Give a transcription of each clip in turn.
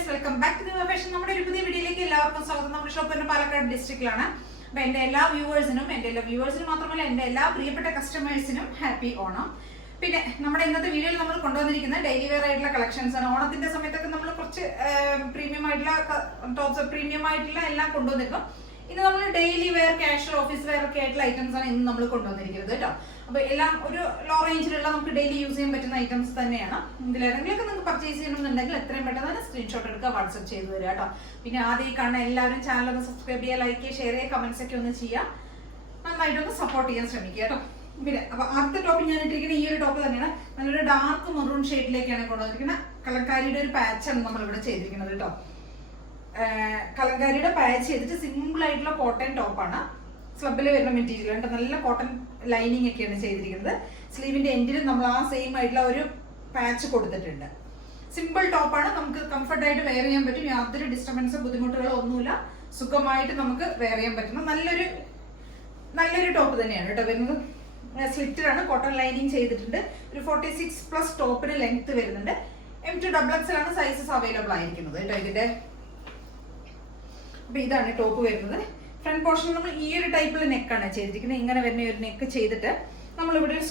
Viewers, welcome back to the fashion. നമ്മുടെ ഒരു പുതിയ വീഡിയോയിലേക്ക് എല്ലാവർക്കും സ്വാഗതം. നമ്മുടെ ഷോപ്പ് പാലക്കാട് ഡിസ്ട്രിക്റ്റിലാണ്. അപ്പൊ എന്റെ എല്ലാ വ്യൂവേഴ്സിനും മാത്രമല്ല എന്റെ എല്ലാ പ്രിയപ്പെട്ട കസ്റ്റമേഴ്സിനും ഹാപ്പി ഓണം. പിന്നെ നമ്മുടെ ഇന്നത്തെ വീഡിയോയിൽ നമ്മൾ കൊണ്ടുവന്നിരിക്കുന്നത് ഡെയിലി വെയർ ആയിട്ടുള്ള കളക്ഷൻസ് ആണ്. ഓണത്തിന്റെ സമയത്തൊക്കെ നമ്മൾ കുറച്ച് പ്രീമിയം ആയിട്ടുള്ള ടോപ്സ്, പ്രീമിയം ആയിട്ടുള്ള എല്ലാം കൊണ്ടുവന്നിരിക്കും. ഇന്ന് നമ്മൾ daily wear, casual, office wear ഒക്കെ ആയിട്ടുള്ള ഐറ്റംസ് ആണ് ഇന്ന് നമ്മൾ കൊണ്ടുവന്നിരിക്കുന്നത് കേട്ടോ. അപ്പൊ എല്ലാം ഒരു ലോ റേഞ്ചിലുള്ള നമുക്ക് ഡെയിലി യൂസ് ചെയ്യാൻ പറ്റുന്ന ഐറ്റംസ് തന്നെയാണ്. ഇതിലേതെങ്കിലുമൊക്കെ നിങ്ങൾക്ക് പർച്ചേസ് ചെയ്യണമെന്നുണ്ടെങ്കിൽ എത്രയും പെട്ടെന്ന് തന്നെ സ്ക്രീൻഷോട്ട് എടുക്കുക, വാട്സ്ആപ്പ് ചെയ്ത് തരിക കേട്ടോ. പിന്നെ ആദ്യം കാണുന്ന എല്ലാവരും ചാനൽ ഒന്ന് സബ്സ്ക്രൈബ് ചെയ്യുക, ലൈക്ക് ചെയ്യുക, ഷെയർ ചെയ്യുക, കമന്റ്സ് ഒക്കെ ഒന്ന് ചെയ്യുക. നന്നായിട്ടൊന്ന് സപ്പോർട്ട് ചെയ്യാൻ ശ്രമിക്കുക കേട്ടോ. പിന്നെ അപ്പൊ അടുത്ത ടോപ്പ് ഞാൻ ഇട്ടിരിക്കുന്ന ഈ ഒരു ടോപ്പ് തന്നെയാണ്. നല്ലൊരു ഡാർക്ക് മെറൂൺ ഷെയ്ഡിലേക്കാണ് കൊണ്ടുവന്നിരിക്കുന്നത്. കലങ്കാരിയുടെ ഒരു പാച്ചാണ് നമ്മൾ ഇവിടെ ചെയ്തിരിക്കുന്നത് കേട്ടോ. കലങ്കാരിയുടെ പാച്ച് ചെയ്തിട്ട് സിമ്പിൾ ആയിട്ടുള്ള കോട്ടൺ ടോപ്പാണ്. സ്ലബിൽ വരുന്ന മെറ്റീരിയൽ ഉണ്ട്. നല്ല കോട്ടൺ ലൈനിങ് ഒക്കെയാണ് ചെയ്തിരിക്കുന്നത്. സ്ലീവിന്റെ എൻഡിലും നമ്മൾ ആ സെയിം ആയിട്ടുള്ള ഒരു പാച്ച് കൊടുത്തിട്ടുണ്ട്. സിമ്പിൾ ടോപ്പാണ്, നമുക്ക് കംഫർട്ടായിട്ട് വെയർ ചെയ്യാൻ പറ്റും. യാതൊരു ഡിസ്റ്റർബൻസോ ബുദ്ധിമുട്ടുകളോ ഒന്നുമില്ല. സുഖമായിട്ട് നമുക്ക് വെയർ ചെയ്യാൻ പറ്റുന്ന നല്ലൊരു ടോപ്പ് തന്നെയാണ് കേട്ടോ വരുന്നത്. സ്ലിറ്റഡ് ആണ്, കോട്ടൺ ലൈനിങ് ചെയ്തിട്ടുണ്ട്. ഒരു 46+ ടോപ്പിന് ലെങ്ത് വരുന്നുണ്ട്. M2XX ആണ് സൈസസ് അവൈലബിൾ ആയിരിക്കുന്നത് കേട്ടോ ഇതിന്റെ. അപ്പൊ ഇതാണ് ടോപ്പ് വരുന്നത്. ഫ്രണ്ട് പോർഷൻ നമ്മൾ ഈ ഒരു ടൈപ്പിൽ നെക്കാണ് ചെയ്തിരിക്കുന്നത്. ഇങ്ങനെ വരുന്ന ഒരു നെക്ക് ചെയ്തിട്ട് നമ്മളിവിടെ ഒരു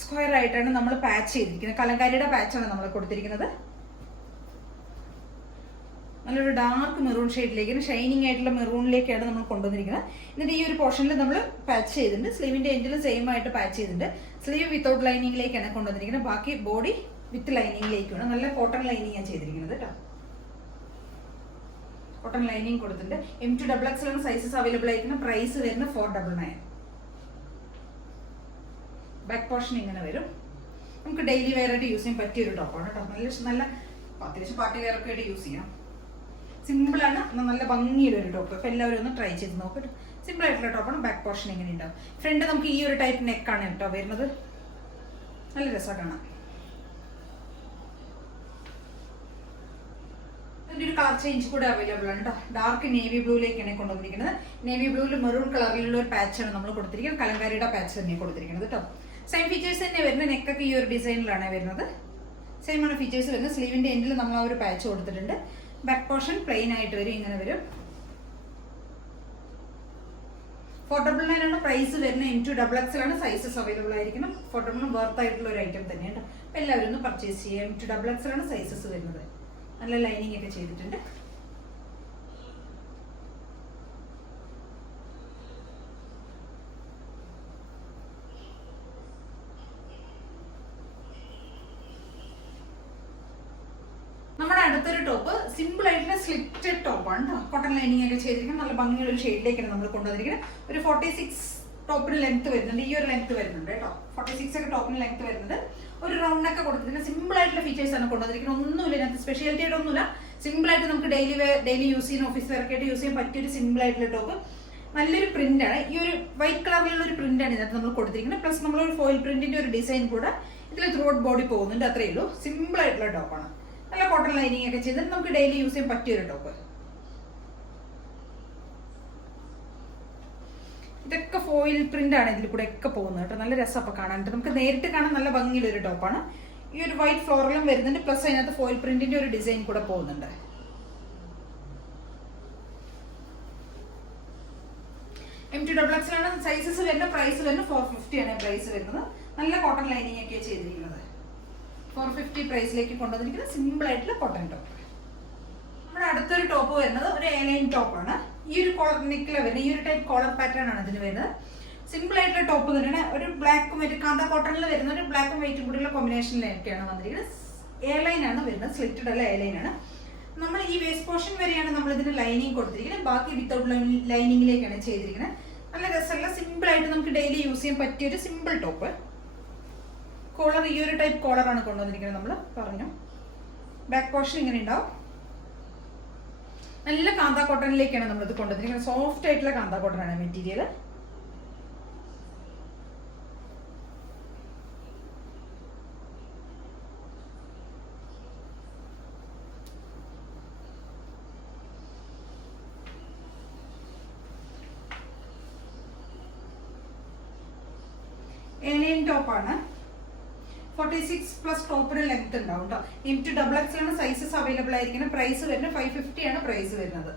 സ്ക്വയർ ആയിട്ടാണ് നമ്മൾ പാച്ച് ചെയ്തിരിക്കുന്നത്. കലങ്കാരിയുടെ പാച്ചാണ് നമ്മൾ കൊടുത്തിരിക്കുന്നത്. നല്ലൊരു ഡാർക്ക് മെറൂൺ ഷെയ്ഡിലേക്ക്, ഷൈനിങ് ആയിട്ടുള്ള മെറൂണിലേക്കാണ് നമ്മൾ കൊണ്ടുവന്നിരിക്കുന്നത്. എന്നിട്ട് ഈ ഒരു പോർഷനിൽ നമ്മൾ പാച്ച് ചെയ്തിട്ടുണ്ട്. സ്ലീവിന്റെ എൻഡിലും സെയിം ആയിട്ട് പാച്ച് ചെയ്തിട്ടുണ്ട്. സ്ലീവ് വിത്തൗട്ട് ലൈനിങ്ങിലേക്കാണ് കൊണ്ടുവന്നിരിക്കുന്നത്. ബാക്കി ബോഡി വിത്ത് ലൈനിങ്ങിലേക്കാണ്. നല്ല കോട്ടൺ ലൈനിങ് ആണ് ചെയ്തിരിക്കുന്നത് കേട്ടോ. കോട്ടൺ ലൈനിങ് കൊടുത്തിട്ടുണ്ട്. M2XX ആണ് സൈസസ് അവൈലബിൾ ആയിരിക്കുന്ന. പ്രൈസ് വരുന്നത് 499. ബാക്ക് പോർഷൻ ഇങ്ങനെ വരും. നമുക്ക് ഡെയിലി വെയർ ആയിട്ട് യൂസ് ചെയ്യാൻ പറ്റിയ ഒരു ടോപ്പാണ് കേട്ടോ. നല്ല അത്യാവശ്യം പാർട്ടി വെയർ ഒക്കെ ആയിട്ട് യൂസ് ചെയ്യാം. സിമ്പിൾ ആണ്, നല്ല ഭംഗിയുള്ള ഒരു ടോപ്പ്. അപ്പൊ എല്ലാവരും ഒന്ന് ട്രൈ ചെയ്ത് നോക്കട്ടെ. സിമ്പിൾ ആയിട്ടുള്ള ടോപ്പാണ്. ബാക്ക് പോർഷൻ ഇങ്ങനെ ഉണ്ടാവും. ഫ്രണ്ട് നമുക്ക് ഈ ഒരു ടൈപ്പ് നെക്കാണ് കേട്ടോ വരുന്നത്. നല്ല രസമാണ് കാണാം. ഒരു കളർ ചേഞ്ച് കൂടെ അവൈലബിൾ ആണ് കേട്ടോ. ഡാർക്ക് നേവി ബ്ലൂയിലേക്കാണ് കൊണ്ടുവന്നിരിക്കുന്നത്. നേവി ബ്ലൂവിൽ മെറൂൺ കളറിലുള്ള ഒരു പാച്ചാണ് നമ്മൾ കൊടുത്തിരിക്കുന്നത്. കലങ്കാരിയുടെ പാച്ച് തന്നെ കൊടുത്തിരിക്കുന്നത് കേട്ടോ. സെയിം ഫീച്ചേഴ്സ് തന്നെ വരുന്നത്. നെക്കൊക്കെ ഈ ഒരു ഡിസൈനിലാണ് വരുന്നത്. സെയിം ആണ് ഫീച്ചേഴ്സ് വരുന്നത്. സ്ലീവിന്റെ എൻഡിൽ നമ്മൾ ആ ഒരു പാച്ച് കൊടുത്തിട്ടുണ്ട്. ബാക്ക് പോർഷൻ പ്ലെയിൻ ആയിട്ട് വരും, ഇങ്ങനെ വരും. 499 ആണ് പ്രൈസ് വരുന്നത്. M2XX ആണ് സൈസസ് അവൈലബിൾ ആയിരിക്കണം. 499 വർത്ത് ആയിട്ടുള്ള ഒരു ഐറ്റം തന്നെയാണ് കേട്ടോ. അപ്പൊ എല്ലാവരും ഒന്ന് പർച്ചേസ് ചെയ്യാം. M2XX ആണ് സൈസസ് വരുന്നത്. നല്ല ലൈനിങ് ഒക്കെ ചെയ്തിട്ടുണ്ട്. നമ്മുടെ അടുത്തൊരു ടോപ്പ് സിമ്പിൾ ആയിട്ടുള്ള സ്ലിറ്റഡ് ടോപ്പാണ് കേട്ടോ. കോട്ടൺ ലൈനിങ് ഒക്കെ ചെയ്തിരിക്കുന്നത്. നല്ല ഭംഗിയുള്ള ഒരു ഷെയ്ഡിലേക്കാണ് നമ്മൾ കൊണ്ടുവന്നിരിക്കുന്നത്. ഒരു 46 ടോപ്പിന് ലെങ്ത് വരുന്നുണ്ട്. ഈ ഒരു ലെങ്ത് വരുന്നുണ്ട് കേട്ടോ. 46 ഒക്കെ ടോപ്പിന് ലെങ്ത് വരുന്നുണ്ട്. ഒരു റൗണ്ട് ഒക്കെ കൊടുത്തിട്ടുണ്ട്. സിമ്പിൾ ആയിട്ടുള്ള ഫീച്ചേഴ്സ് ആണ് കൊണ്ടുവന്നിരിക്കുന്നത്. ഒന്നുമില്ല ഇതിനകത്ത്, സ്പെഷ്യാലിറ്റി ആയിട്ട് ഒന്നുമില്ല. സിമ്പിൾ ആയിട്ട് നമുക്ക് ഡെയിലി യൂസ് ചെയ്യാൻ, ഓഫീസ് വർക്ക് ആയിട്ട് യൂസ് ചെയ്യാൻ പറ്റിയ ഒരു സിമ്പിൾ ആയിട്ടുള്ള ടോപ്പ്. നല്ലൊരു പ്രിന്റ് ആണ്. ഈ ഒരു വൈറ്റ് കളറിലുള്ള ഒരു പ്രിന്റ് ആണ് ഇതിനകത്ത് നമ്മൾ കൊടുത്തിരിക്കുന്നത്. പ്ലസ് നമ്മളൊരു ഫോയിൽ പ്രിന്റിന്റെ ഒരു ഡിസൈൻ കൂടെ ഇതിൽ ത്രൂ ഔട്ട് ബോഡി പോകുന്നുണ്ട്. അത്രയേ ഉള്ളൂ. സിമ്പിൾ ആയിട്ടുള്ള ടോപ്പാണ്. നല്ല കോട്ടൺ ലൈനിങ് ഒക്കെ ചെയ്തിട്ട് നമുക്ക് ഡെയിലി യൂസ് ചെയ്യാൻ പറ്റിയ ഒരു ടോപ്പ്. ഇതൊക്കെ ഫോയിൽ പ്രിന്റ് ആണ് ഇതിൽ കൂടെ ഒക്കെ പോകുന്നത് കേട്ടോ. നല്ല രസം അപ്പൊ കാണാനായിട്ട്. നമുക്ക് നേരിട്ട് കാണാൻ നല്ല ഭംഗിയുള്ള ഒരു ടോപ്പാണ്. ഈ ഒരു വൈറ്റ് ഫ്ലോറലും വരുന്നുണ്ട്. പ്ലസ് അതിനകത്ത് ഫോയിൽ പ്രിന്റിന്റെ ഒരു ഡിസൈൻ കൂടെ പോകുന്നുണ്ട്. M2XX ആണ് സൈസസ് വരുന്ന. പ്രൈസ് വരുന്നത് 450 ആണ് പ്രൈസ് വരുന്നത്. നല്ല കോട്ടൺ ലൈനിങ് ഒക്കെ ചെയ്തിരിക്കുന്നത്. 450 പ്രൈസിലേക്ക് കൊണ്ടുവന്നിരിക്കുന്നത് സിമ്പിൾ ആയിട്ടുള്ള കോട്ടൺ ടോപ്പ്. നമ്മുടെ അടുത്തൊരു ടോപ്പ് വരുന്നത് ഒരു എലൈൻ ടോപ്പാണ്. ഈ ഒരു കോളർ നെക്കിൽ വരുന്നത്. ഈ ഒരു ടൈപ്പ് കോളർ പാറ്റേൺ ആണ് ഇതിന് വരുന്നത്. സിമ്പിൾ ആയിട്ടുള്ള ടോപ്പ് തന്നെയാണ്. ഒരു ബ്ലാക്കും വൈറ്റ്, കാന്ത കോട്ടണിൽ വരുന്ന ഒരു ബ്ലാക്കും വൈറ്റും കൂടിയുള്ള കോമ്പിനേഷനിലൊക്കെയാണ് വന്നിരിക്കുന്നത്. എയർലൈൻ ആണ് വരുന്നത്. സ്ലിറ്റഡ് അല്ല, എയർലൈൻ ആണ്. നമ്മൾ ഈ വേസ്റ്റ് പോർഷൻ വരെയാണ് നമ്മൾ ഇതിന് ലൈനിങ് കൊടുത്തിരിക്കുന്നത്. ബാക്കി വിത്തൗട്ട് ലൈനിങ്ങിലേക്കാണ് ചെയ്തിരിക്കുന്നത്. നല്ല രസമുള്ള സിമ്പിൾ ആയിട്ട് നമുക്ക് ഡെയിലി യൂസ് ചെയ്യാൻ പറ്റിയ ഒരു സിമ്പിൾ ടോപ്പ്. കോളർ ഈ ഒരു ടൈപ്പ് കോളറാണ് കൊണ്ടുവന്നിരിക്കുന്നത്. നമ്മൾ പറഞ്ഞു ബാക്ക് പോർഷൻ ഇങ്ങനെ ഉണ്ടാവും. നല്ല കാന്ത കോട്ടണിലേക്കാണ് നമ്മൾ ഇത് കൊണ്ടുവന്നിരിക്കുന്നത്. സോഫ്റ്റ് ആയിട്ടുള്ള കാന്ത കോട്ടൺ ആണ് മെറ്റീരിയൽ. ഏലിയൻ ടോപ്പാണ്. 46+ ടോപ്പിന് ലെങ്ത് ഉണ്ടാവും കേട്ടോ. M to XXL ആണ് സൈസസ് അവൈലബിൾ ആയിരിക്കുന്നത്. പ്രൈസ് വരുന്നത് 550 ആണ് പ്രൈസ് വരുന്നത്.